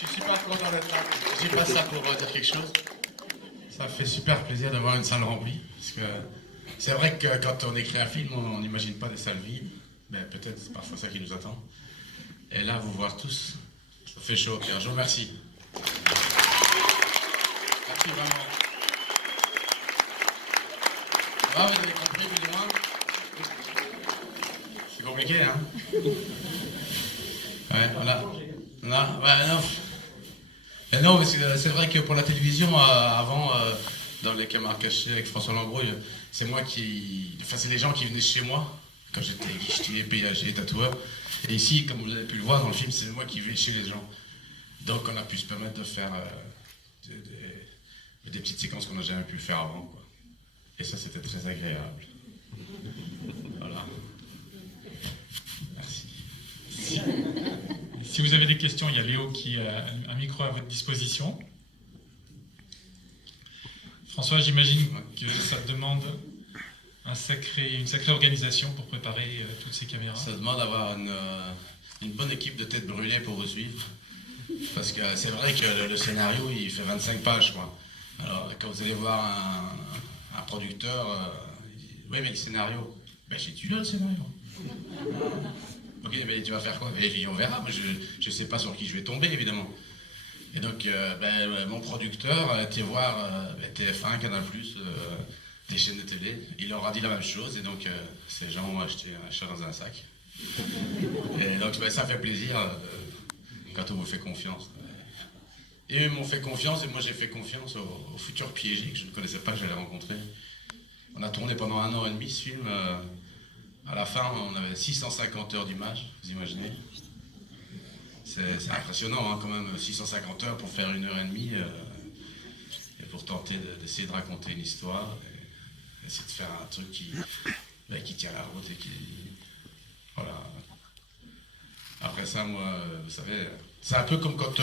Je suis super content d'être là. Je dis pas ça pour dire quelque chose. Ça fait super plaisir d'avoir une salle remplie. Parce que c'est vrai que quand on écrit un film, on n'imagine pas des salles vides. Mais peut-être c'est parfois ça qui nous attend. Et là, vous voir tous, ça fait chaud au cœur. Je vous remercie. Merci vraiment. Ah, vous avez compris, plus ou moins. C'est compliqué, hein? Ouais, voilà. Non, ouais, non. Mais non, c'est vrai que pour la télévision, avant, dans les caméras cachées avec François Lambrouille, c'est moi qui... Enfin, c'est les gens qui venaient chez moi, quand j'étais guichetier, péager, tatoueur. Et ici, comme vous avez pu le voir dans le film, c'est moi qui vais chez les gens. Donc on a pu se permettre de faire des petites séquences qu'on n'a jamais pu faire avant, quoi. Et ça, c'était très agréable. Voilà. Merci. Si vous avez des questions, il y a Léo qui a un micro à votre disposition. François, j'imagine que ça demande une sacrée organisation pour préparer toutes ces caméras. Ça demande d'avoir une bonne équipe de têtes brûlées pour vous suivre. Parce que c'est vrai que le scénario, il fait 25 pages, quoi. Alors, quand vous allez voir un producteur, il dit, oui, mais le scénario, ben j'ai-tu là le scénario? Ok, mais tu vas faire quoi? Et on verra, moi je sais pas sur qui je vais tomber, évidemment. Et donc, mon producteur était voir TF1, Canal+, des chaînes de télé. Il leur a dit la même chose, et donc ces gens ont acheté un chat dans un sac. Et donc, ça fait plaisir quand on vous fait confiance. Et eux m'ont fait confiance, et moi j'ai fait confiance au futur piégé que je ne connaissais pas, que j'allais rencontrer. On a tourné pendant 1 an et demi ce film. À la fin, on avait 650 heures d'image, vous imaginez? C'est impressionnant, hein, quand même, 650 heures pour faire 1 heure et demie, et pour tenter d'essayer de raconter une histoire, et essayer de faire un truc qui tient la route et qui... Voilà. Après ça, moi, vous savez, c'est un peu comme quand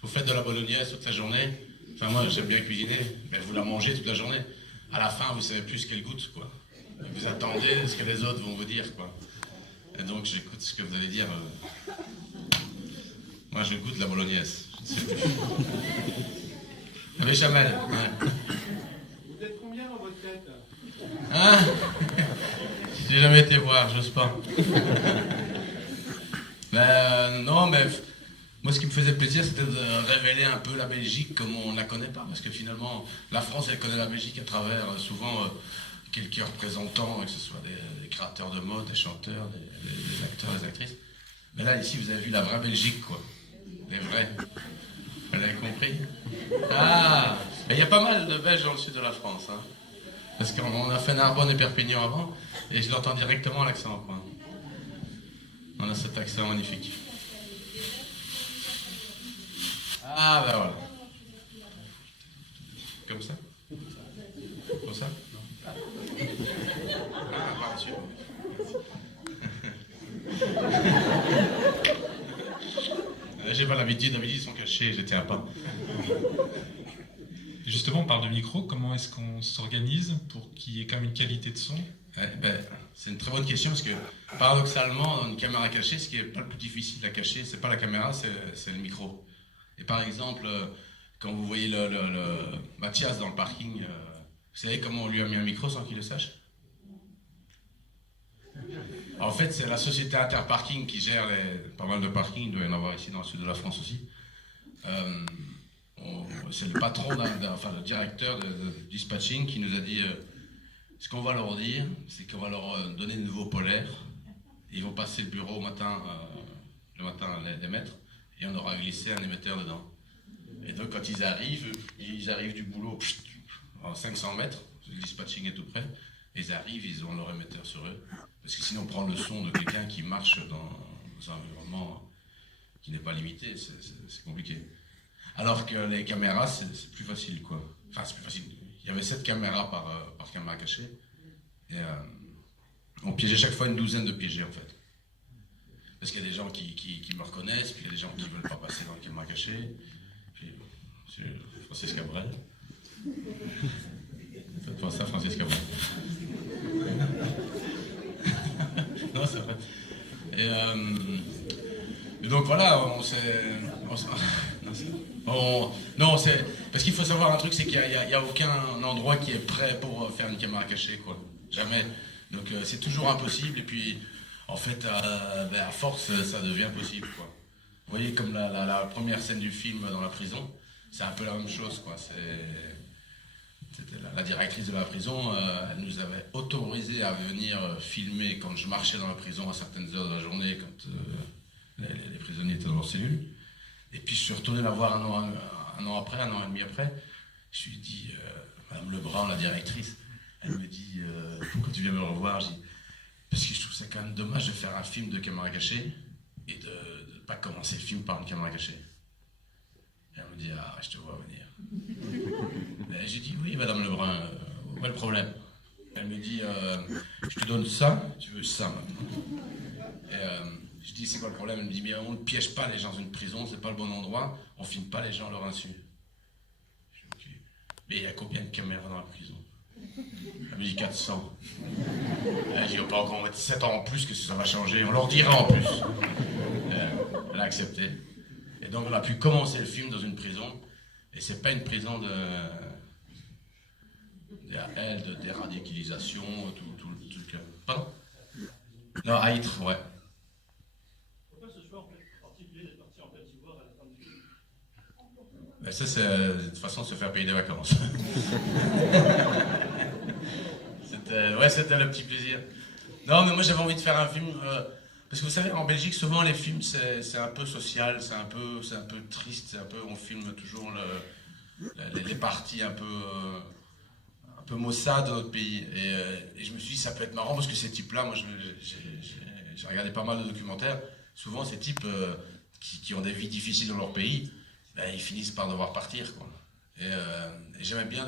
vous faites de la bolognaise toute la journée. Enfin, moi, j'aime bien cuisiner, mais vous la mangez toute la journée. À la fin, vous savez plus ce qu'elle goûte, quoi. Vous attendez ce que les autres vont vous dire, quoi. Et donc, j'écoute ce que vous allez dire. Moi, je goûte la bolognaise. Je ne sais plus. La béchamel. Ouais. Vous êtes combien dans votre tête? Hein? J'ai jamais été voir, j'ose pas. Non, mais moi, ce qui me faisait plaisir, c'était de révéler un peu la Belgique comme on ne la connaît pas. Parce que finalement, la France, elle connaît la Belgique à travers souvent quelques représentants, que ce soit des créateurs de mode, des chanteurs, des acteurs, des actrices. Mais là, ici, vous avez vu la vraie Belgique, quoi. Les vrais. Vous avez compris? Ah! Mais il y a pas mal de Belges dans le sud de la France, hein. Parce qu'on a fait Narbonne et Perpignan avant, et je l'entends directement à l'accent, quoi. On a cet accent magnifique. Ah, ben voilà. Comme ça? Comme ça? Ah, par-dessus. J'ai pas l'habitude, d'habitude ils sont cachés, j'étais à pas. Justement, on parle de micro, comment est-ce qu'on s'organise pour qu'il y ait quand même une qualité de son? C'est une très bonne question parce que paradoxalement, dans une caméra cachée, ce qui est pas le plus difficile à cacher, c'est pas la caméra, c'est le micro. Et par exemple, quand vous voyez le Mathias dans le parking, vous savez comment on lui a mis un micro sans qu'il le sache? En fait, c'est la société Interparking qui gère pas mal de parkings, il doit y en avoir ici dans le sud de la France aussi. C'est le patron, enfin le directeur de dispatching qui nous a dit ce qu'on va leur dire, c'est qu'on va leur donner de nouveaux polaires. Ils vont passer le bureau le matin les mettre, et on aura glissé un émetteur dedans. Et donc quand ils arrivent du boulot en 500 mètres, le dispatching est tout près, ils arrivent, ils ont leur émetteur sur eux. Parce que sinon on prend le son de quelqu'un qui marche dans un environnement qui n'est pas limité, c'est compliqué. Alors que les caméras, c'est plus facile, quoi. Enfin, c'est plus facile. Il y avait 7 caméras par caméra cachée. Et on piégeait chaque fois une douzaine de piégés, en fait. Parce qu'il y a des gens qui me reconnaissent, puis il y a des gens qui ne veulent pas passer dans la caméra cachée. Puis, c'est Francis Cabrel. Faites pas ça, Francis Cabrel. Non, c'est vrai. Et donc voilà, Non, c'est parce qu'il faut savoir un truc, c'est qu'il y a aucun endroit qui est prêt pour faire une caméra cachée, quoi. Jamais. Donc c'est toujours impossible. Et puis, en fait, à force, ça devient possible, quoi. Vous voyez, comme la première scène du film dans la prison, c'est un peu la même chose, quoi. C'était la directrice de la prison, elle nous avait autorisé à venir filmer quand je marchais dans la prison à certaines heures de la journée, quand les prisonniers étaient dans leur cellule. Et puis je suis retourné la voir un an après, un an et demi après. Je lui ai dit, Madame Lebrun, la directrice, elle me dit, pourquoi tu viens me revoir? Je dis, parce que je trouve ça quand même dommage de faire un film de caméra cachée et de ne pas commencer le film par une caméra cachée. Et elle me dit, ah, je te vois venir. J'ai dit, oui, Madame Lebrun, où est le problème? Elle me dit, je te donne ça, tu veux ça maintenant. Et je dis, c'est quoi le problème? Elle me dit, mais on ne piège pas les gens dans une prison, c'est pas le bon endroit, on filme pas les gens à leur insu. Je dis, mais il y a combien de caméras dans la prison? Elle me dit 400. Elle dit, on peut encore mettre 7 ans en plus que ça va changer, on leur dira en plus. Elle a accepté. Et donc on a pu commencer le film dans une prison. Et c'est pas une prison de déradicalisation, tout le truc. Pardon? Non, à Ytre, ouais. Pourquoi ce choix en particulier d'être parti en Côte d'Ivoire à la fin du film? Ben ça, c'est une façon de se faire payer des vacances. C'était le petit plaisir. Non, mais moi j'avais envie de faire un film. Parce que vous savez, en Belgique, souvent les films, c'est un peu social, c'est un peu triste, on filme toujours les parties un peu maussades de notre pays. Et je me suis dit, ça peut être marrant parce que ces types-là, moi j'ai regardé pas mal de documentaires, souvent ces types qui ont des vies difficiles dans leur pays, ben, ils finissent par devoir partir, quoi. Et j'aimais bien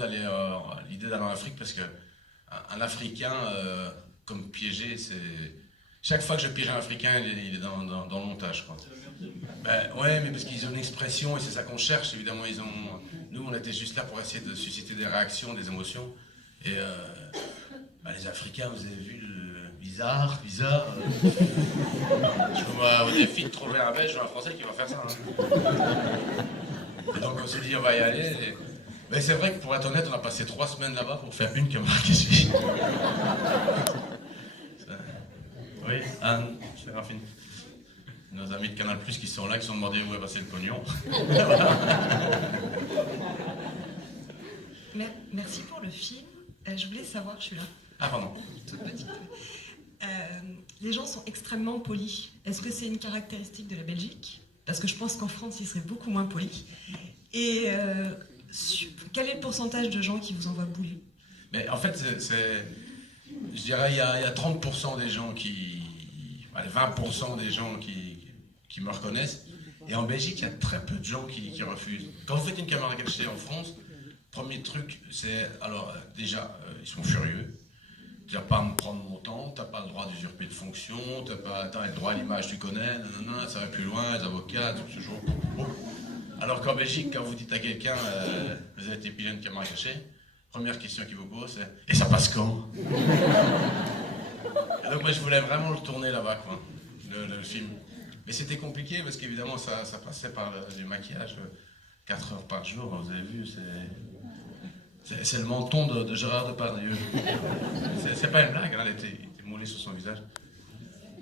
l'idée d'aller en Afrique parce que un Africain, comme piégé, c'est... Chaque fois que je piège un Africain, il est dans le montage, quoi. Ben, ouais, mais parce qu'ils ont une expression et c'est ça qu'on cherche, évidemment. Nous, on était juste là pour essayer de susciter des réactions, des émotions. Et ben, les Africains, vous avez vu bizarre. Je vois au défi de trouver un Belge ou un Français qui va faire ça. Hein. Et donc on s'est dit, on va y aller. Mais c'est vrai que pour être honnête, on a passé 3 semaines là-bas pour faire une caméra cachée. Oui, Anne, Séraphine. Nos amis de Canal+, qui sont là, qui se sont demandé où est passé le pognon. Merci pour le film. Je voulais savoir, je suis là. Ah, pardon. Toute petite. Les gens sont extrêmement polis. Est-ce que c'est une caractéristique de la Belgique? Parce que je pense qu'en France, ils seraient beaucoup moins polis. Et quel est le pourcentage de gens qui vous envoient bouler? Mais en fait, je dirais il y a 30% des gens allez, 20% des gens qui me reconnaissent. Et en Belgique, il y a très peu de gens qui refusent. Quand vous faites une caméra cachée en France, premier truc, c'est... Alors, déjà, ils sont furieux. Tu n'as pas à me prendre mon temps, tu n'as pas le droit d'usurper de fonction, tu as le droit à l'image, tu connais, nanana, ça va plus loin, les avocats, tout ce genre. Alors qu'en Belgique, quand vous dites à quelqu'un, vous avez été piégé une caméra cachée, première question qu'il vous pose, c'est « Et ça passe quand ?» Et donc moi je voulais vraiment le tourner là-bas, quoi, le film. Mais c'était compliqué parce qu'évidemment ça passait par du maquillage 4 heures par jour, vous avez vu, c'est le menton de Gérard Depardieu. C'est pas une blague, hein, il était moulé sur son visage.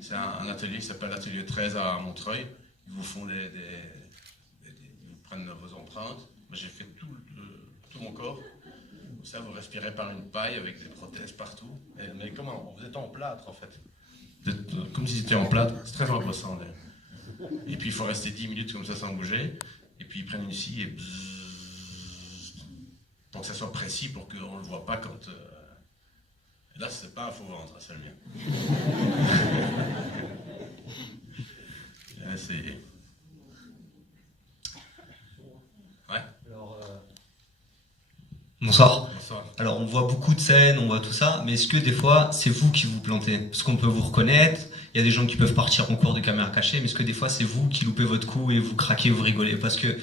C'est un atelier qui s'appelle l'atelier 13 à Montreuil. Ils vous font ils vous prennent vos empreintes. Moi j'ai fait tout mon corps. Ça, vous respirez par une paille avec des prothèses partout. Mais comment? Vous êtes en plâtre, en fait. Vous êtes, comme si c'était en plâtre. C'est très angoissant, d'ailleurs. Et puis, il faut rester 10 minutes comme ça sans bouger. Et puis, ils prennent une scie et bzzz, pour que ça soit précis, pour qu'on ne le voit pas quand... Et là, c'est pas un faux ventre, c'est le mien. C'est... Ouais. Alors, bonsoir. Bonsoir. Alors on voit beaucoup de scènes, on voit tout ça, mais est-ce que des fois c'est vous qui vous plantez? Parce qu'on peut vous reconnaître, il y a des gens qui peuvent partir en cours de caméra cachée, mais est-ce que des fois c'est vous qui loupez votre coup et vous craquez, vous rigolez? Parce que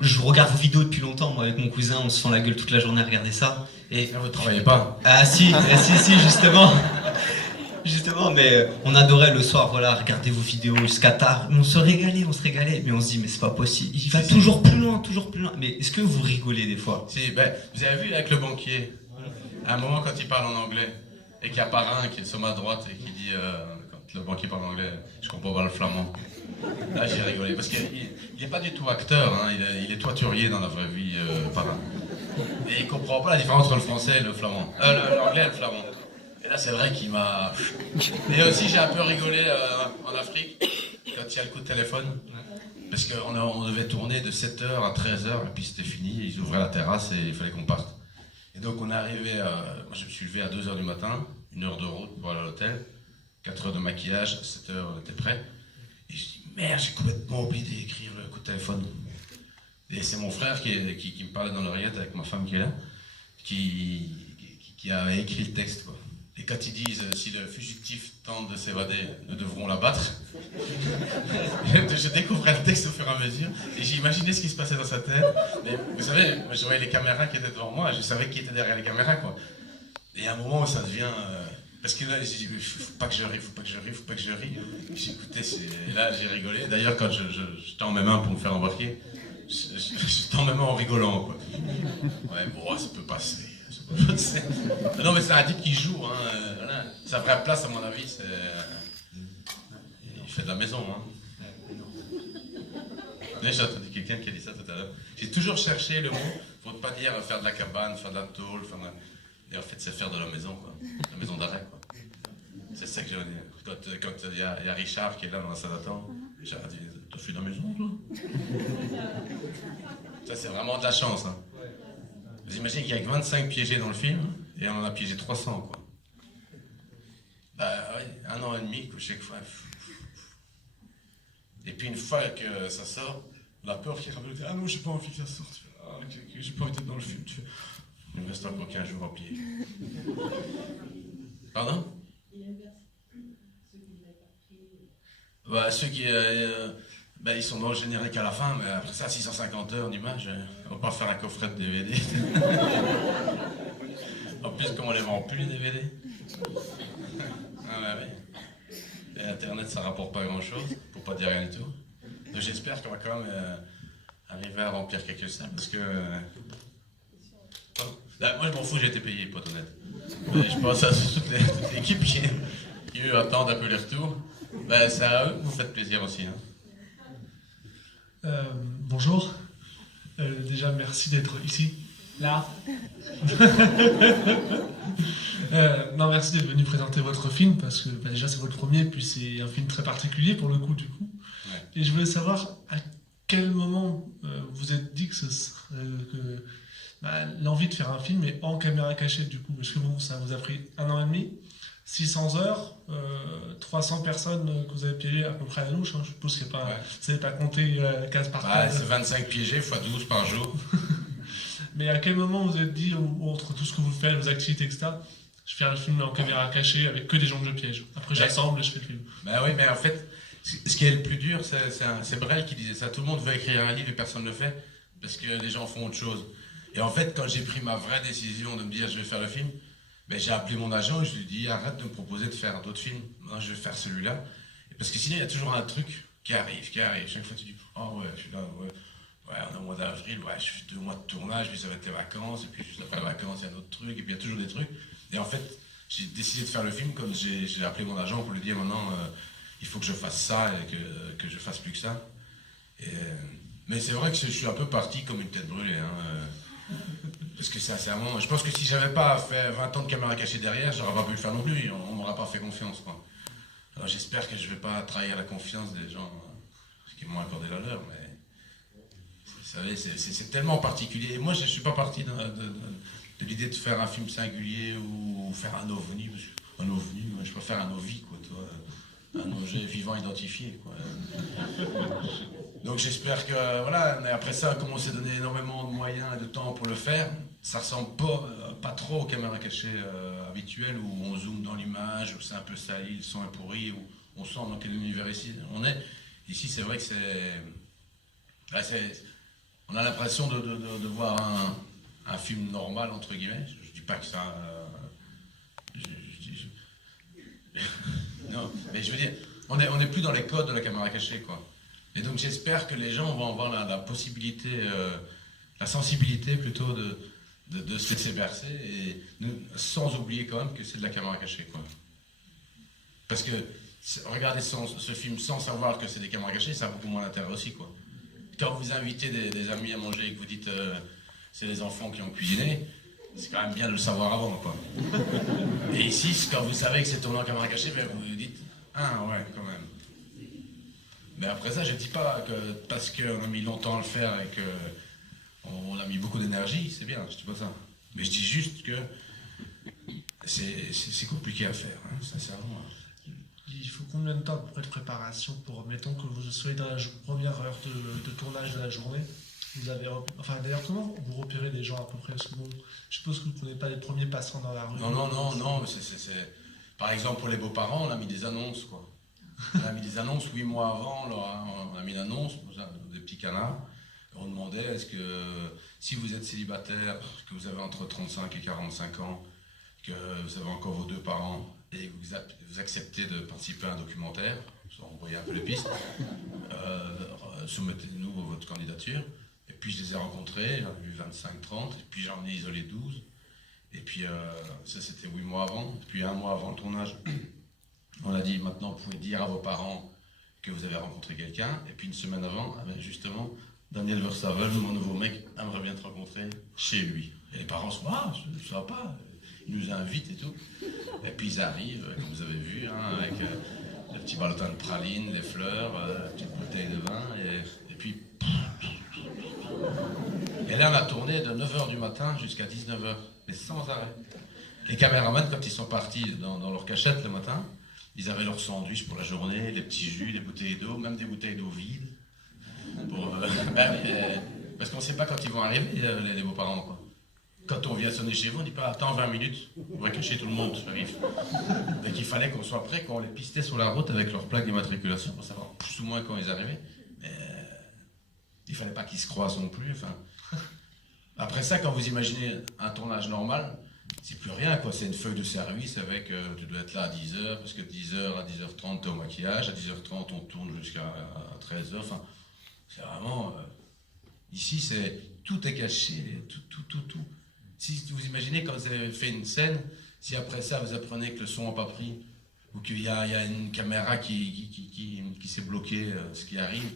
je regarde vos vidéos depuis longtemps, moi avec mon cousin, on se fend la gueule toute la journée à regarder ça. Et vous ne travaillez pas? ah si, justement. Justement, mais on adorait le soir, voilà, regarder vos vidéos jusqu'à tard. On se régalait, mais on se dit, mais c'est pas possible. Il va toujours plus loin, toujours plus loin. Mais est-ce que vous rigolez des fois? Si, ben, vous avez vu avec le banquier, à un moment quand il parle en anglais, et qu'il y a Parrain qui est sur ma droite et qui dit, quand le banquier parle en anglais, je comprends pas le flamand. Là j'ai rigolé, parce qu'il n'est pas du tout acteur, hein, il est toiturier dans la vraie vie, Parrain. Et il comprend pas la différence entre le français et le flamand. L'anglais et le flamand. Et là, c'est vrai qu'il m'a... Et aussi, j'ai un peu rigolé en Afrique, quand il y a le coup de téléphone. Parce qu'on devait tourner de 7h à 13h, et puis c'était fini, ils ouvraient la terrasse et il fallait qu'on parte. Et donc, on est arrivé, moi je me suis levé à 2h du matin, 1 heure de route pour aller à l'hôtel, 4 heures de maquillage, 7h, on était prêt. Et je dis, merde, j'ai complètement oublié d'écrire le coup de téléphone. Et c'est mon frère qui me parlait dans l'oreillette avec ma femme qui est là, qui a écrit le texte, quoi. Et quand ils disent si le fugitif tente de s'évader, nous devrons l'abattre, je découvrais le texte au fur et à mesure et j'imaginais ce qui se passait dans sa tête. Mais vous savez, je voyais les caméras qui étaient devant moi, je savais qui était derrière les caméras, quoi. Et à un moment où ça devient. Parce que là, j'ai dit, faut pas que je rie, faut pas que je rie, faut pas que je rie. J'écoutais, et là j'ai rigolé. D'ailleurs, quand je tends mes mains pour me faire embarquer, je tends mes mains en rigolant, quoi. Ouais, bon, ça peut passer. Non mais c'est un type qui joue, hein. Voilà. Sa vraie place à mon avis c'est... Il fait de la maison, hein. J'ai entendu quelqu'un qui a dit ça tout à l'heure. J'ai toujours cherché le mot pour ne pas dire faire de la cabane, faire de la tôle, faire de la... Et en fait c'est faire de la maison, quoi. La maison d'arrêt, quoi. C'est ça que je veux dire. Quand il y a Richard qui est là dans la salle d'attente, j'ai dit, t'as fait de la maison, toi? Ça c'est vraiment de la chance, hein. Vous imaginez qu'il y a que 25 piégés dans le film, et on en a piégé 300, quoi. Bah oui, 1 an et demi, quoi, chaque fois. Et puis une fois que ça sort, la peur qui ramène, ah non, j'ai pas envie que ça sorte. Ah, j'ai pas envie d'être dans le film. Tu fais, il me reste encore 15 jours à pied. Pardon? Bah, ceux qui... Ben, ils sont dans le générique à la fin, mais après ça, 650 heures d'image, on va pas faire un coffret de DVD. En plus, comme on les vend plus, les DVD. Ah ouais, ouais. Et Internet, ça rapporte pas grand-chose, pour pas dire rien du tout. Donc j'espère qu'on va quand même arriver à remplir quelques salles, parce que... Là, moi, je m'en fous, j'ai été payé, pour être honnête. Mais je pense à toute l'équipe qui eux attendent un peu les retours. Ben, c'est à eux que vous faites plaisir aussi, hein. Bonjour. Déjà, merci d'être ici. Là. Non, merci d'être venu présenter votre film parce que bah, déjà c'est votre premier, puis c'est un film très particulier pour le coup du coup. Ouais. Et je voulais savoir à quel moment vous êtes dit que ce serait l'envie de faire un film mais en caméra cachée du coup, parce que bon, ça vous a pris 1 an et demi. 600 heures, 300 personnes que vous avez piégées à peu près à la louche, hein. Je suppose qu'il n'y a pas, vous n'avez pas compté case par case. C'est 25 piégés x 12 par jour. Mais à quel moment vous vous êtes dit, entre tout ce que vous faites, vos activités, etc., je vais faire le film en caméra cachée avec que des gens que je piège. Après j'assemble et je fais le film. Bah oui, mais en fait, ce qui est le plus dur, c'est Brel qui disait ça. Tout le monde veut écrire un livre et personne ne le fait parce que les gens font autre chose. Et en fait, quand j'ai pris ma vraie décision de me dire je vais faire le film, ben, j'ai appelé mon agent et je lui ai dit arrête de me proposer de faire d'autres films, moi je vais faire celui-là. Et parce que sinon il y a toujours un truc qui arrive. Chaque fois tu dis oh ouais, je suis là, ouais, on est au mois d'avril, ouais, je fais 2 mois de tournage, puis ça va être les vacances, et puis juste après les vacances il y a un autre truc, et puis il y a toujours des trucs. Et en fait, j'ai décidé de faire le film comme j'ai appelé mon agent pour lui dire maintenant il faut que je fasse ça et que je fasse plus que ça. Mais c'est vrai que je suis un peu parti comme une tête brûlée, hein. Parce que sincèrement, je pense que si j'avais pas fait 20 ans de caméra cachée derrière, j'aurais pas pu le faire non plus, on m'aurait pas fait confiance, quoi. Alors j'espère que je vais pas trahir la confiance des gens qui m'ont accordé la leur, mais vous savez, c'est tellement particulier. Et moi, je suis pas parti de l'idée de faire un film singulier ou faire un ovni. Un ovni, moi, je préfère un ovi, quoi, toi. Un objet vivant identifié, quoi. Donc j'espère que, voilà, mais après ça, comme on s'est donné énormément de moyens et de temps pour le faire, ça ressemble pas trop aux caméras cachées habituelles où on zoome dans l'image, où c'est un peu sali, le son est pourri, où on sent dans quel univers ici on est. Ici, c'est vrai que on a l'impression de voir un film normal, entre guillemets. Je dis pas que ça... Non, mais je veux dire, on est plus dans les codes de la caméra cachée, quoi. Et donc j'espère que les gens vont avoir la possibilité, la sensibilité plutôt de se laisser bercer, et sans oublier quand même que c'est de la caméra cachée, quoi. Parce que regarder ce film sans savoir que c'est des caméras cachées, ça a beaucoup moins d'intérêt aussi, quoi. Quand vous invitez des amis à manger et que vous dites c'est les enfants qui ont cuisiné, c'est quand même bien de le savoir avant, quoi. Et ici, quand vous savez que c'est tourné en caméra cachée, ben vous vous dites ah ouais, quand même. Mais après ça, je dis pas que parce qu'on a mis longtemps à le faire et qu'on a mis beaucoup d'énergie, c'est bien, je dis pas ça. Mais je dis juste que c'est compliqué à faire, hein, sincèrement. Il faut combien de temps à peu près de préparation pour, mettons que vous soyez dans la première heure de tournage de la journée? Vous avez, enfin d'ailleurs, comment vous repérez les gens à peu près? Parce que bon, je suppose que vous ne prenez pas les premiers passants dans la rue. Non. Par exemple, pour les beaux-parents, on a mis des annonces, quoi. On a mis des annonces 8 mois avant, on a mis une annonce, des petits canards. On demandait est-ce que si vous êtes célibataire, que vous avez entre 35 et 45 ans, que vous avez encore vos 2 parents et que vous acceptez de participer à un documentaire, on voyait un peu les pistes, soumettez-nous votre candidature. Et puis je les ai rencontrés, j'en ai eu 25-30, et puis j'en ai isolé 12. Et puis ça c'était 8 mois avant, et puis 1 mois avant le tournage. On a dit maintenant vous pouvez dire à vos parents que vous avez rencontré quelqu'un, et puis 1 semaine avant, justement, Daniel Verstappen, mon nouveau mec, aimerait bien te rencontrer chez lui. Et les parents sont c'est sympa, ils nous invitent et tout. Et puis ils arrivent, comme vous avez vu, hein, avec le petit ballotin de praline, les fleurs, la petite bouteille de vin, et puis... Et là on a tourné de 9h du matin jusqu'à 19h, mais sans arrêt. Les caméramans, quand ils sont partis dans leur cachette le matin, ils avaient leur sandwich pour la journée, les petits jus, les bouteilles d'eau, même des bouteilles d'eau vides. Parce qu'on ne sait pas quand ils vont arriver, les beaux-parents, quoi. Quand on vient sonner chez vous, on ne dit pas attends 20 minutes, on va cacher tout le monde, ça arrive. Donc il fallait qu'on soit prêt, qu'on les pistait sur la route avec leur plaque d'immatriculation pour savoir plus ou moins quand ils arrivaient. Mais il ne fallait pas qu'ils se croisent non plus. Enfin. Après ça, quand vous imaginez un tournage normal, c'est plus rien, quoi. C'est une feuille de service avec tu dois être là à 10h, parce que 10h à 10h30 t'es au maquillage, à 10h30 on tourne jusqu'à 13h. Enfin, c'est vraiment. Ici, tout est caché, tout. Si vous imaginez quand vous avez fait une scène, si après ça vous apprenez que le son n'a pas pris, ou qu'il y a une caméra qui s'est bloquée, ce qui arrive,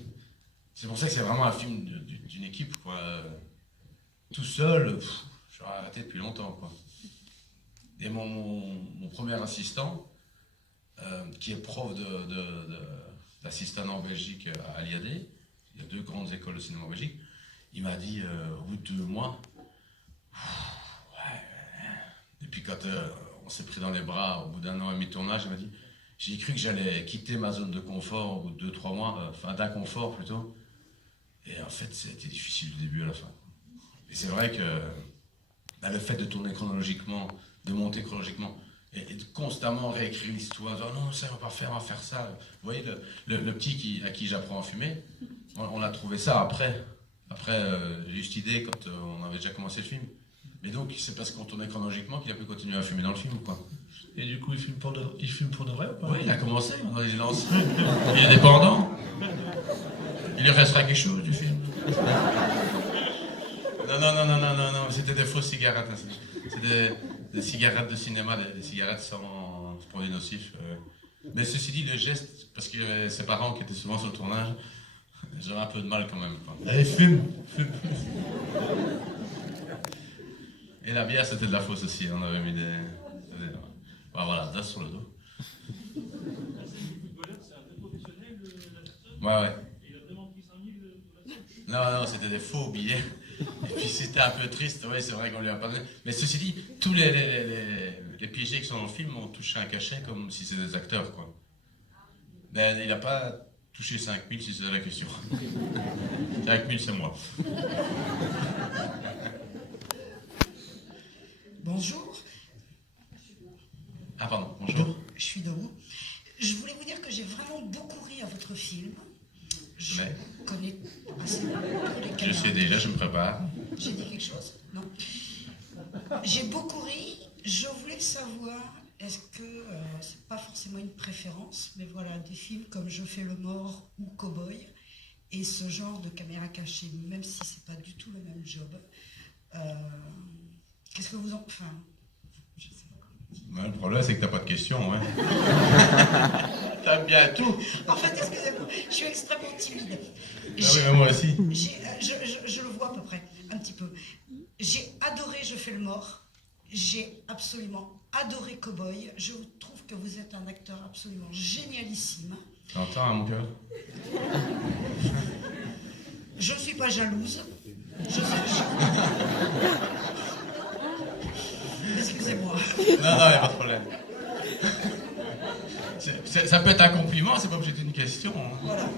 c'est pour ça que c'est vraiment un film d'une équipe, quoi. Tout seul, j'aurais arrêté depuis longtemps, quoi. Et mon premier assistant, qui est prof d'assistant en Belgique à l'IAD, il y a 2 grandes écoles de cinéma en Belgique, il m'a dit au bout de 2 mois, et puis quand on s'est pris dans les bras au bout d'1 an et demi de tournage, il m'a dit j'ai cru que j'allais quitter ma zone de confort au bout de 2-3 mois, enfin d'inconfort plutôt, et en fait c'était difficile du début à la fin. Et c'est vrai que le fait de tourner chronologiquement, de monter chronologiquement, et de constamment réécrire l'histoire, oh non, ça on va pas faire, on va faire ça. Vous voyez, le petit à qui j'apprends à fumer, on a trouvé ça après. Après, j'ai juste idée quand on avait déjà commencé le film. Mais donc, c'est parce qu'on tournait chronologiquement qu'il a pu continuer à fumer dans le film, quoi. Et du coup, il fume pour de vrai ou pas? Oui, il a commencé, on les lancé. Il est dépendant. Il lui restera quelque chose du film. Non, c'était des fausses cigarettes. C'était des cigarettes de cinéma, des cigarettes sans produits nocifs. Mais ceci dit, le geste, parce que ses parents qui étaient souvent sur le tournage, j'avais un peu de mal quand même, quoi. Allez, fume. Et la bière, c'était de la fausse aussi. On avait mis des... Voilà, das sur le dos. Le footballeur, c'est un vrai professionnel, la personne. Ouais. Et il a vraiment pris 5 000 pour la scène. Non, c'était des faux billets. Et puis c'était un peu triste, oui, c'est vrai qu'on lui a pas donné. Mais ceci dit, tous les piégés qui sont dans le film ont touché un cachet comme si c'était des acteurs, quoi. Ben, il n'a pas touché 5 000 si c'est la question. 5 000, c'est moi. Bonjour, Ah pardon, bonjour. je suis Dom. Je voulais vous dire que j'ai vraiment beaucoup ri à votre film. Je Mais connais assez peu les je caméras. sais déjà, je me prépare. J'ai dit quelque chose? Non. J'ai beaucoup ri. Je voulais savoir est-ce que, c'est pas forcément une préférence, mais voilà, des films comme Je fais le mort ou Cowboy, et ce genre de caméra cachée, même si c'est pas du tout le même job, qu'est-ce que vous en... Enfin, je sais pas. Le problème, c'est que t'as pas de questions. Hein. T'aimes bien tout. En fait, excusez-moi, je suis extrêmement timide. Ah oui, mais moi aussi. Je le vois à peu près, un petit peu. J'ai adoré Je fais le mort. J'ai absolument adoré Cowboy. Je trouve que vous êtes un acteur absolument génialissime. T'entends, hein, mon cœur? Je ne suis pas jalouse. Excusez-moi. Non, non, il n'y a pas de problème. Ça peut être un compliment, c'est pas obligé d'être une question. Hein. Voilà.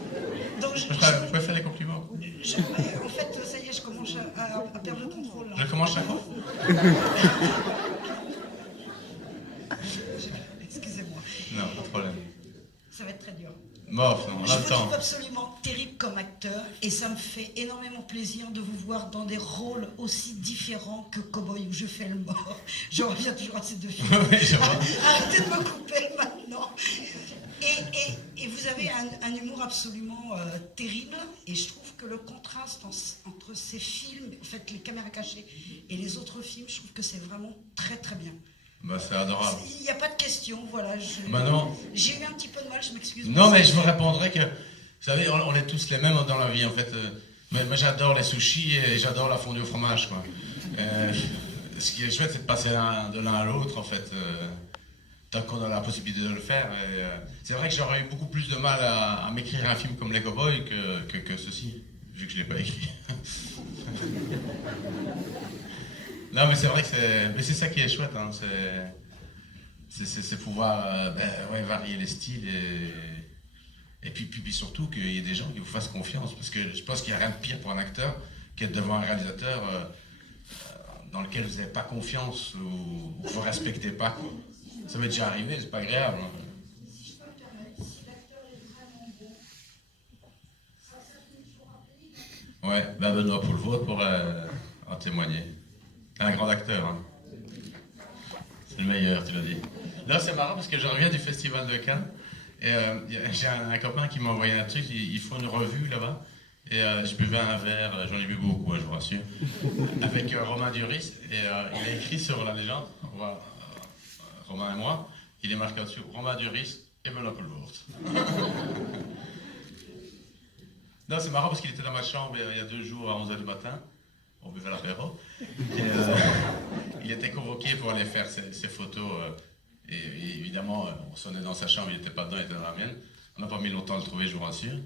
Donc, Je préfère les compliments. en fait, ça y est, je commence à perdre le contrôle. Là. Je commence chaque fois. Excusez-moi. Non, pas de problème. Ça va être très dur. Bof, non, on Je a vous le temps. trouve absolument terrible comme acteur et ça me fait énormément plaisir de vous voir dans des rôles aussi différents que Cowboy où Je fais le mort. Je reviens toujours à ces deux films. Oui, je vois. Arrêtez de me couper maintenant. Et vous avez un humour absolument terrible et je trouve que le contraste entre ces films, en fait les caméras cachées et les autres films, je trouve que c'est vraiment très très bien. Bah, c'est adorable. Il n'y a pas de question, voilà. Bah non. J'ai eu un petit peu de mal, je m'excuse. Non, mais je vous répondrai que, vous savez, on est tous les mêmes dans la vie, en fait. Moi, j'adore les sushis et j'adore la fondue au fromage, quoi. Ce qui est chouette, c'est de passer de l'un à l'autre, en fait, tant qu'on a la possibilité de le faire. C'est vrai que j'aurais eu beaucoup plus de mal à m'écrire un film comme Les Cowboys que ceci, vu que je ne l'ai pas écrit. Non, mais c'est vrai que c'est ça qui est chouette, hein. C'est pouvoir varier les styles et puis surtout qu'il y ait des gens qui vous fassent confiance. Parce que je pense qu'il n'y a rien de pire pour un acteur qu'être devant un réalisateur dans lequel vous n'avez pas confiance ou vous ne respectez pas, quoi. Ça m'est déjà arrivé, c'est pas agréable. Hein. Si je peux me permettre, si l'acteur est vraiment bon, ça finit toujours un pays. Ouais, ben Benoît Poelvoorde pourrait en témoigner. Un grand acteur, hein. C'est le meilleur, tu l'as dit. Là, c'est marrant parce que je reviens du Festival de Cannes et j'ai un copain qui m'a envoyé un truc, il faut une revue là-bas et je buvais un verre, j'en ai bu beaucoup, hein, je vous rassure, avec Romain Duris et il a écrit sur la légende, Romain et moi, il est marqué dessus Romain Duris et Benoît Poelvoorde. Non, c'est marrant parce qu'il était dans ma chambre il y a 2 jours à 11h du matin. On buvait l'apéro. Il était convoqué pour aller faire ses photos. Et évidemment, on sonnait dans sa chambre, il n'était pas dedans, il était dans la mienne. On n'a pas mis longtemps à le trouver, je vous rassure.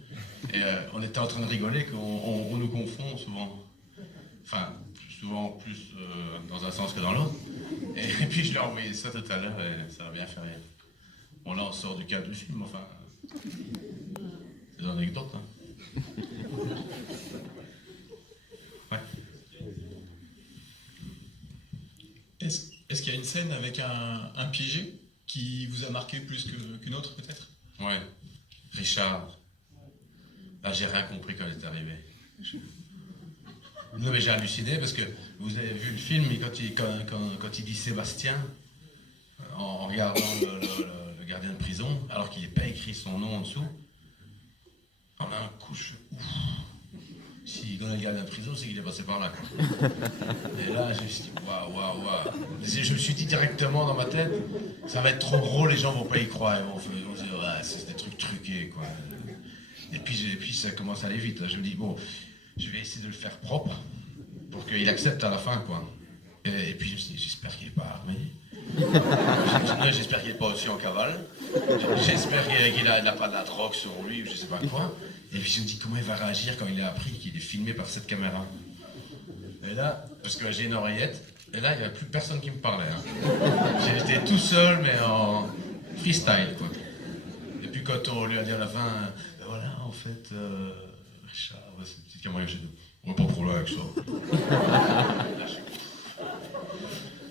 Et on était en train de rigoler qu'on nous confond souvent. Enfin, souvent plus dans un sens que dans l'autre. Et puis je lui ai envoyé ça tout à l'heure et ça a bien fait rire. Bon, là, on sort du cadre du film, enfin. C'est une anecdote, hein. Ouais. Est-ce qu'il y a une scène avec un piégé qui vous a marqué plus qu'une autre, peut-être? Ouais. Richard. Là, j'ai rien compris quand il est arrivé. Non, mais j'ai halluciné parce que vous avez vu le film, et quand il dit Sébastien, en regardant le gardien de prison, alors qu'il n'est pas écrit son nom en dessous, on a un coup, je fais ouf. S'il connaît le gardien de prison, c'est qu'il est passé par là, quoi. Et là, je me suis dit, waouh. Je me suis dit directement dans ma tête, ça va être trop gros, les gens vont pas y croire. Ils vont se dire, ouais, c'est des trucs truqués, quoi. Et puis ça commence à aller vite. Là. Je me dis, bon, je vais essayer de le faire propre pour qu'il accepte à la fin, quoi. Et puis je me suis dit, j'espère qu'il n'est pas armé. J'espère qu'il n'est pas aussi en cavale. J'espère qu'il n'a pas de la drogue sur lui ou je sais pas quoi. Et puis je me dis comment il va réagir quand il a appris qu'il est filmé par cette caméra. Et là, parce que j'ai une oreillette, et là il n'y avait plus personne qui me parlait. Hein. J'étais tout seul mais en freestyle, quoi. Et puis quand on lui a dit à la fin, ben voilà en fait, Richard, c'est une petite caméra, j'ai dit, on va pas trop loin avec ça.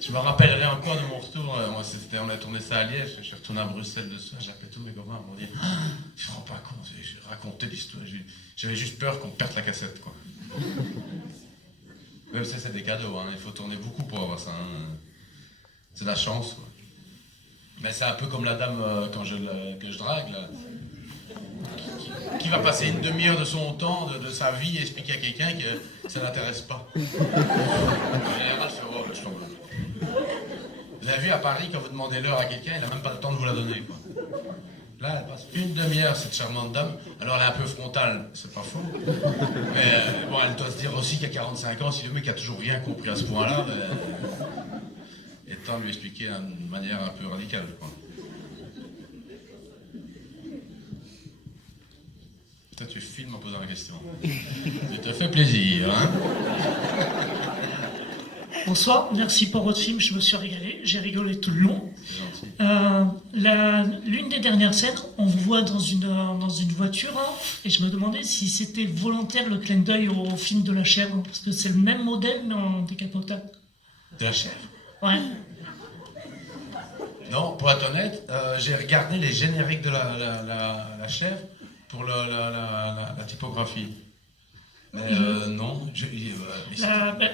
Je me rappellerai encore de mon retour, on a tourné ça à Liège, je suis retourné à Bruxelles de ça, j'ai appelé tous mes copains pour dire « Je ne me rends pas compte, j'ai raconté l'histoire, j'avais juste peur qu'on perde la cassette, quoi. » Même c'est des cadeaux, hein. Il faut tourner beaucoup pour avoir ça, hein. C'est de la chance, quoi. Mais c'est un peu comme la dame que je drague, là. Qui va passer une demi-heure de son temps, de sa vie, à expliquer à quelqu'un que ça n'intéresse pas. En général, c'est oh, je tombe. Vous avez vu à Paris, quand vous demandez l'heure à quelqu'un, il n'a même pas le temps de vous la donner, quoi. Là, elle passe une demi-heure, cette charmante dame. Alors, elle est un peu frontale, c'est pas faux. Mais bon, elle doit se dire aussi qu'à 45 ans, si le mec a toujours rien compris à ce point-là, il est temps de lui expliquer d'une manière un peu radicale, quoi. Toi, tu filmes en posant la question. Ça te fait plaisir, hein? Bonsoir, merci pour votre film, je me suis régalé, j'ai rigolé tout le long. C'est gentil. L'une des dernières scènes, on vous voit dans une voiture, hein, et je me demandais si c'était volontaire le clin d'œil au film de la chèvre, parce que c'est le même modèle mais en décapotable. De la chèvre? Ouais. Non, pour être honnête, j'ai regardé les génériques de la chèvre pour la typographie. Mais non.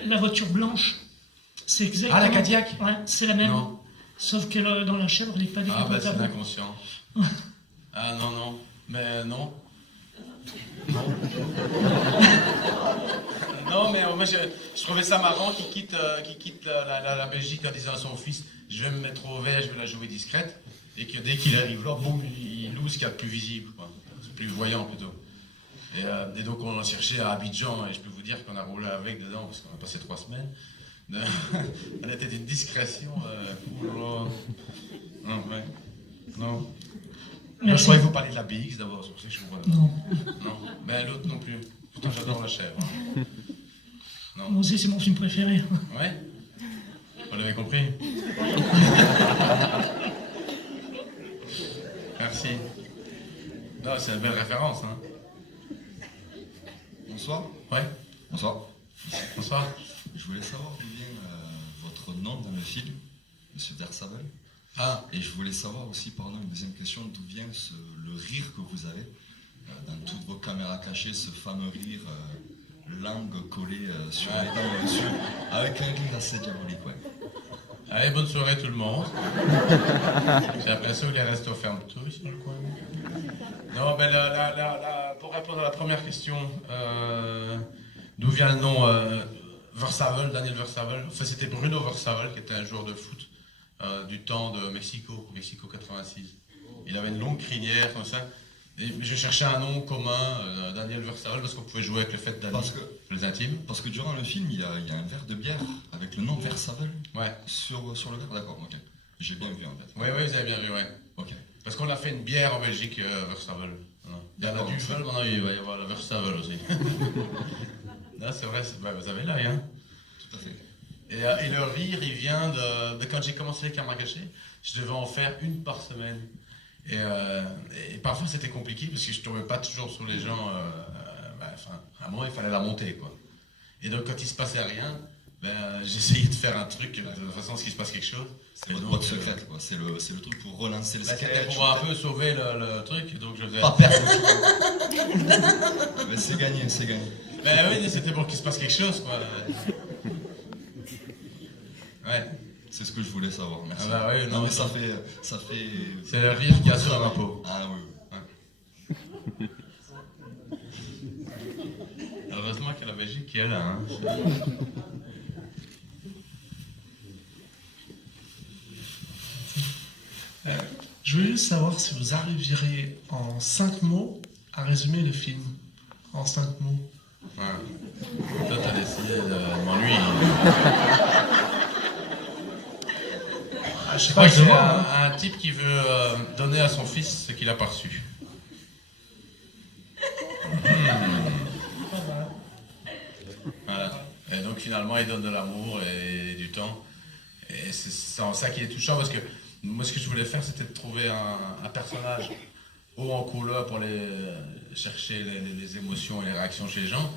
La voiture blanche, c'est exactement... Ah, la Cadillac? Ouais, c'est la même. Non. Sauf que dans la chèvre, elle n'est pas Ah, bah c'est décapotable. l'inconscient. Ah, non, non. Mais non. Non. Non, mais moi, je trouvais ça marrant qu'il quitte la Belgique en disant à son fils « Je vais me mettre au vert, je vais la jouer discrète ». Et que dès qu'il arrive là, boum, il loue ce qu'il y a de plus visible, quoi. Plus voyant, plutôt. Et donc, on l'a cherché à Abidjan, et je peux vous dire qu'on a roulé avec dedans, parce qu'on a passé 3 semaines. Elle était d'une discrétion. Non, ouais. Non. Je croyais que vous parliez de la BX d'abord, c'est pour ça que je vous vois. Non. Non, mais l'autre non plus. Pourtant, j'adore la chèvre. Hein. Non. Moi aussi, c'est mon film préféré. Ouais? Vous l'avez compris? Merci. Non, c'est une belle référence, hein. Bonsoir. Ouais? Bonsoir. Bonsoir. Je voulais savoir d'où vient votre nom dans le film, Monsieur Versavel. Ah. Et je voulais savoir aussi, pardon, une deuxième question, d'où vient le rire que vous avez dans toutes vos caméras cachées, ce fameux rire, langue collée sur les dents dessus, avec un rire assez diabolique, ouais. Allez, bonne soirée tout le monde. J'ai l'impression que les restos ferment tous sur le coin. Non, mais pour répondre à la première question, d'où vient le nom Versavel, Daniel Versavel? Enfin, c'était Bruno Versavel qui était un joueur de foot du temps de Mexico 86. Il avait une longue crinière comme ça. Et je cherchais un nom commun, Daniel Versavel, parce qu'on pouvait jouer avec le fait d'Annie, les intimes. Parce que durant le film, il y a un verre de bière avec le nom Versavel. Ouais. Sur le verre, d'accord, ok. J'ai bien vu en fait. Oui, vous avez bien vu, ouais. Ok. Parce qu'on a fait une bière en Belgique, Versavel. Il y en a du Vel, maintenant il va y avoir la Versavel aussi. Non, c'est vrai, vous avez l'œil, hein. Tout à fait. Et le rire, il vient de quand j'ai commencé les caméras cachées, je devais en faire une par semaine. Et parfois c'était compliqué parce que je ne tombais pas toujours sur les gens. À un moment, il fallait la monter, quoi. Et donc, quand il se passait rien, j'essayais de faire un truc de façon à ce qu'il se passe quelque chose. C'est votre boîte secrète, quoi. C'est le truc pour relancer le sketch. C'était pour un peu sauver le truc, donc je faisais. Pas perdre. Mais c'est gagné, c'est gagné. Oui, c'était pour qu'il se passe quelque chose, quoi. Ouais. C'est ce que je voulais savoir, merci. Ah bah oui, non, mais ça fait. C'est le rire qui assure ma peau. Ah oui. Ouais. Heureusement qu'il y a la Belgique qui est là, hein. Je voulais juste savoir si vous arriveriez en 5 mots à résumer le film. En 5 mots. Ouais. Toi, t'as décidé de m'ennuyer. Je sais Je crois pas, que je c'est demande. un type qui veut donner à son fils ce qu'il a pas reçu. Voilà. Et donc finalement, il donne de l'amour et du temps. Et c'est en ça qu'il est touchant parce que moi, ce que je voulais faire, c'était de trouver un personnage haut en couleur pour chercher les émotions et les réactions chez les gens,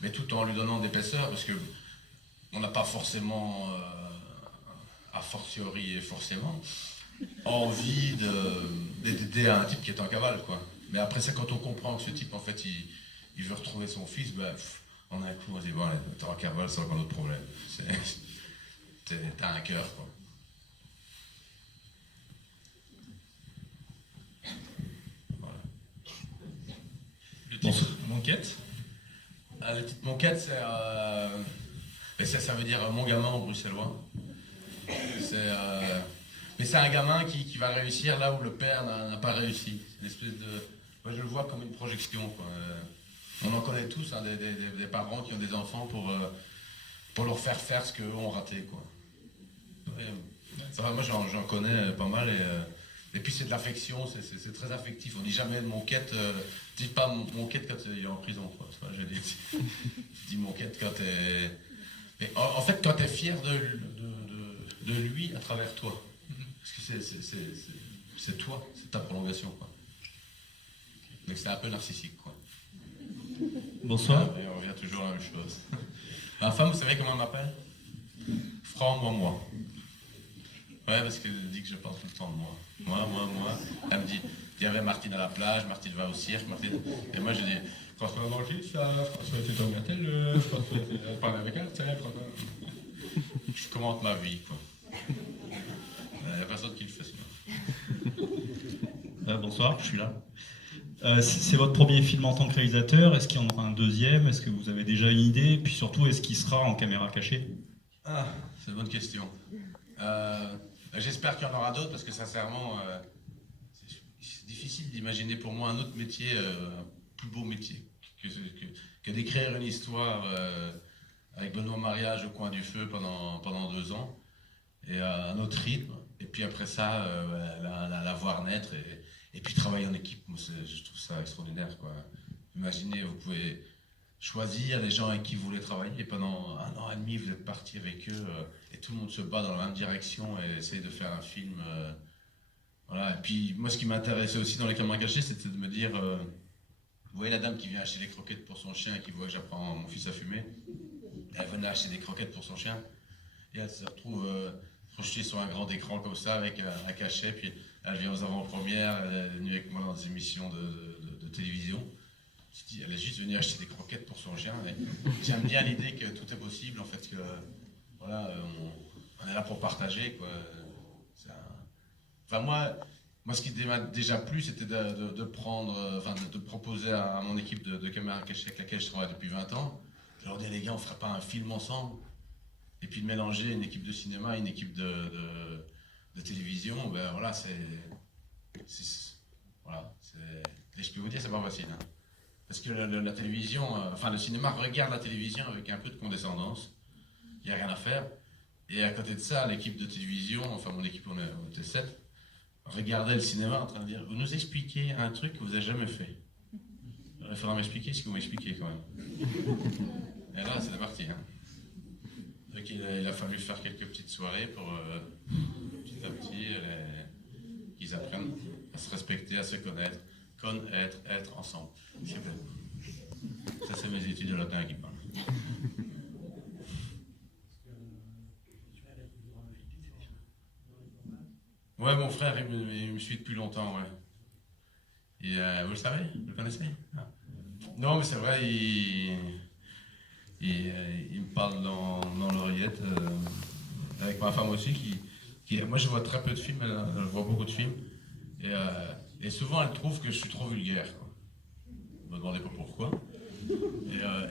mais tout en lui donnant d'épaisseur parce que on n'a pas forcément, a fortiori et forcément, envie d'aider un type qui est en cavale, quoi. Mais après ça, quand on comprend que ce type, en fait, il veut retrouver son fils, en un coup, on se dit, bon, t'es en cavale, c'est encore notre problème. T'as un cœur, quoi. monquettes. Les petites monquettes, ça veut dire mon gamin en bruxellois. Mais c'est un gamin qui va réussir là où le père n'a pas réussi. C'est une espèce de... Moi, je le vois comme une projection, quoi. On en connaît tous, hein, des parents qui ont des enfants pour leur faire faire ce qu'eux ont raté, quoi. Ouais, ça va, moi, j'en connais pas mal. Et puis, c'est de l'affection, c'est très affectif. On dit jamais monquette. Dis pas monquette quand il est en prison, quoi. C'est pas, je dis, tu dis monquette quand t'es... Mais en fait, quand t'es fier de lui à travers toi. Parce que c'est toi, c'est ta prolongation, quoi. Donc c'est un peu narcissique, quoi. Bonsoir. Et on revient toujours à la même chose. Ma femme, vous savez comment elle m'appelle? Franc, Ouais, parce qu'elle dit que je parle tout le temps de moi. Moi. Elle me dit, il y avait Martine à la plage, Martine va au cirque, Martine... Et moi, je dis, François dans le film, ça, François était dans Mertel, François était parlé avec elle, ça, François... Je commente ma vie, quoi. Il n'y a personne qui le fait, sinon. Bonsoir, je suis là. C'est votre premier film en tant que réalisateur. Est-ce qu'il y en aura un deuxième? Est-ce que vous avez déjà une idée? Et puis surtout, est-ce qu'il sera en caméra cachée? Ah, c'est une bonne question. J'espère qu'il y en aura d'autres parce que sincèrement, c'est difficile d'imaginer pour moi un autre métier, un plus beau métier que d'écrire une histoire avec Benoît Mariage au coin du feu pendant 2 ans et à un autre rythme. Et puis après ça, la voir naître et puis travailler en équipe. Moi, je trouve ça extraordinaire, quoi. Imaginez, vous pouvez choisir les gens avec qui vous voulez travailler et pendant 1 an et demi, vous êtes parti avec eux et tout le monde se bat dans la même direction et essaye de faire un film. Voilà. Et puis moi, ce qui m'intéressait aussi dans les caméras cachées, c'était de me dire, vous voyez la dame qui vient acheter des croquettes pour son chien et qui voit que j'apprends mon fils à fumer. Elle venait acheter des croquettes pour son chien et elle se retrouve projetée sur un grand écran comme ça avec un cachet. Puis elle vient aux avant-premières, elle est venue avec moi dans des émissions de télévision. Elle est juste venue acheter des croquettes pour son chien. J'aime bien l'idée que tout est possible, en fait, que voilà, on est là pour partager, quoi. Enfin, moi, ce qui m'a déjà plu, c'était de proposer à mon équipe de caméras cachées avec laquelle je travaille depuis 20 ans, de leur dire, les gars, on ferait pas un film ensemble? Et puis de mélanger une équipe de cinéma et une équipe de télévision, ben voilà, voilà, et je peux vous dire, c'est pas facile, hein. Parce que la télévision, le cinéma regarde la télévision avec un peu de condescendance. Il n'y a rien à faire. Et à côté de ça, l'équipe de télévision, enfin mon équipe, on était 7, regardait le cinéma en train de dire, vous nous expliquez un truc que vous n'avez jamais fait. Il faudra m'expliquer ce que vous m'expliquez quand même. Et là, c'est parti, hein. Donc il a fallu faire quelques petites soirées pour petit à petit qu'ils apprennent à se respecter, à se connaître, être ensemble. C'est bon. Ça, c'est mes études de latin qui parlent. Ouais, mon frère, il me suit depuis longtemps, ouais. Et vous le savez? Vous le connaissez? Ah. Non, mais c'est vrai, il me parle dans l'oreillette, avec ma femme aussi, moi je vois très peu de films, elle voit beaucoup de films, et souvent elle trouve que je suis trop vulgaire, quoi. Vous me demandez pas pourquoi.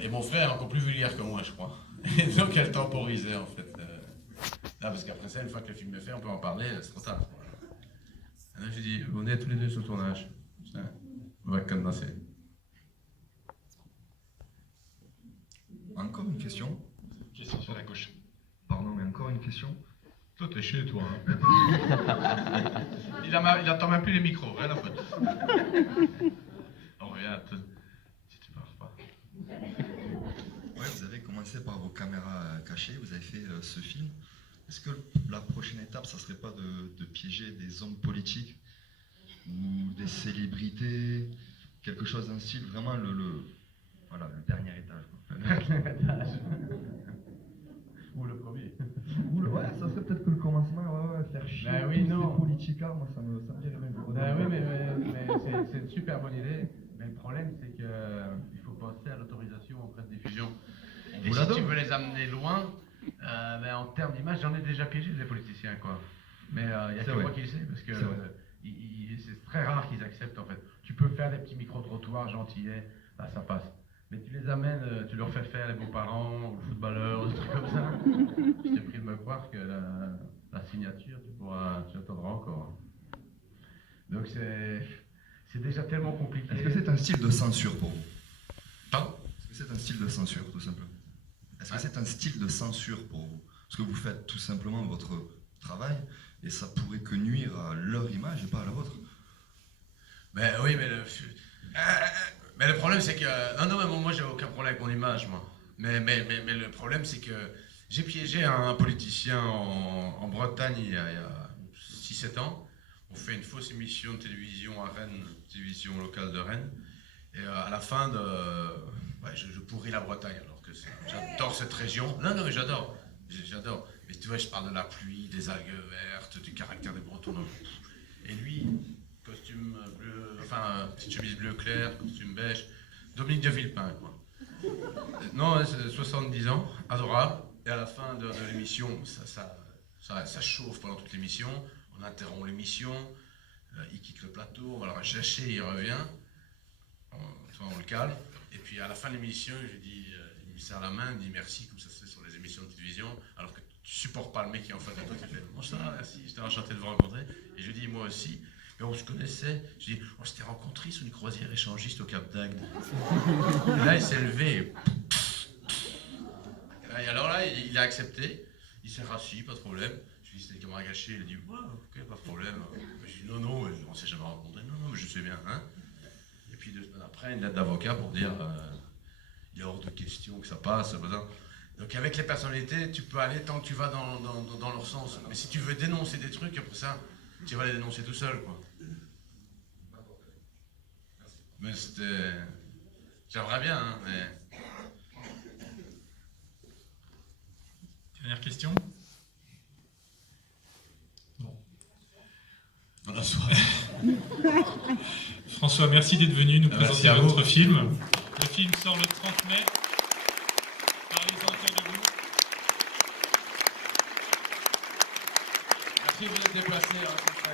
Et mon frère est encore plus vulgaire que moi, je crois. Et donc elle temporisait, en fait. Là, parce qu'après ça, une fois que le film est fait, on peut en parler, c'est trop tard. Et là, je dis, on est tous les deux sur le tournage. On va cadenasser. Encore une question. Question sur la gauche. Pardon, mais encore une question. Toi, t'es chez toi, hein. Il entend même plus les micros, rien à foutre. Oh, regarde, si tu parles pas. Ouais, vous avez commencé par vos caméras cachées, vous avez fait ce film. Est-ce que la prochaine étape, ça serait pas de piéger des hommes politiques ou des célébrités, quelque chose d'un style, vraiment le dernier étage, quoi. Le dernier étage. Ou le premier. Ouais, ça serait peut-être que le commencement, faire chier oui, tous non. ces politicards, moi ça me dirait même. Oui, mais c'est une super bonne idée. Mais le problème, c'est qu'il faut penser à l'autorisation auprès de diffusion. Et si tu veux les amener loin, en termes d'image, j'en ai déjà piégé des politiciens, quoi. Mais il n'y a que moi qui le sais, parce que c'est très rare qu'ils acceptent, en fait. Tu peux faire des petits micro-trottoirs gentillets, là ça passe. t'amènent, tu leur fais faire les beaux-parents, ou le footballeur, des trucs comme ça, je t'ai pris de me croire que la signature, tu attendras encore. Donc c'est déjà tellement compliqué. Est-ce que c'est un style de censure pour vous? Pardon? Est-ce que c'est un style de censure, tout simplement? Est-ce que c'est un style de censure pour vous? Parce que vous faites tout simplement votre travail, et ça pourrait que nuire à leur image et pas à la vôtre. Ben oui, mais le problème c'est que... Non, mais moi j'ai aucun problème avec mon image, moi. Mais le problème c'est que j'ai piégé un politicien en Bretagne il y a 6-7 ans. On fait une fausse émission de télévision à Rennes, télévision locale de Rennes. Et à la fin je pourris la Bretagne, alors que j'adore cette région. Non, mais j'adore. Mais tu vois, je parle de la pluie, des algues vertes, du caractère des Bretons. Et lui, costume bleu, enfin, petite chemise bleu clair, costume beige. Dominique de Villepin, quoi. Non, c'est 70 ans, adorable. Et à la fin de l'émission, ça chauffe pendant toute l'émission. On interrompt l'émission. Il quitte le plateau, on va le rechercher, il revient. On le calme. Et puis à la fin de l'émission, je dis, il me serre la main, il me dit merci, comme ça se fait sur les émissions de télévision, alors que tu supportes pas le mec qui est en face de toi, qui fait bon, ça va, merci, j'étais enchanté de vous rencontrer. Et je dis, moi aussi. Mais on se connaissait. Je dis, on s'était rencontrés sur une croisière échangiste au Cap d'Agde. Et là, il s'est levé. Et alors là, il a accepté. Il s'est rassis, pas de problème. Je lui ai dit, c'était une caméra cachée. Il a dit, ouais, ok, pas de problème. Je dis, non, on s'est jamais rencontrés. Non, mais je sais bien, hein. Et puis 2 semaines après, une lettre d'avocat pour dire, il est hors de question que ça passe. Donc avec les personnalités, tu peux aller tant que tu vas dans leur sens. Mais si tu veux dénoncer des trucs, après ça, tu vas les dénoncer tout seul, quoi. Mais c'était... J'aimerais bien, hein, mais... Dernière question. Bon. Bonne soirée. François, merci d'être venu nous Merci présenter à vous. votre film. Le film sort le 30 mai. Parlez-en autour de vous. Merci de vous être déplacés. Hein,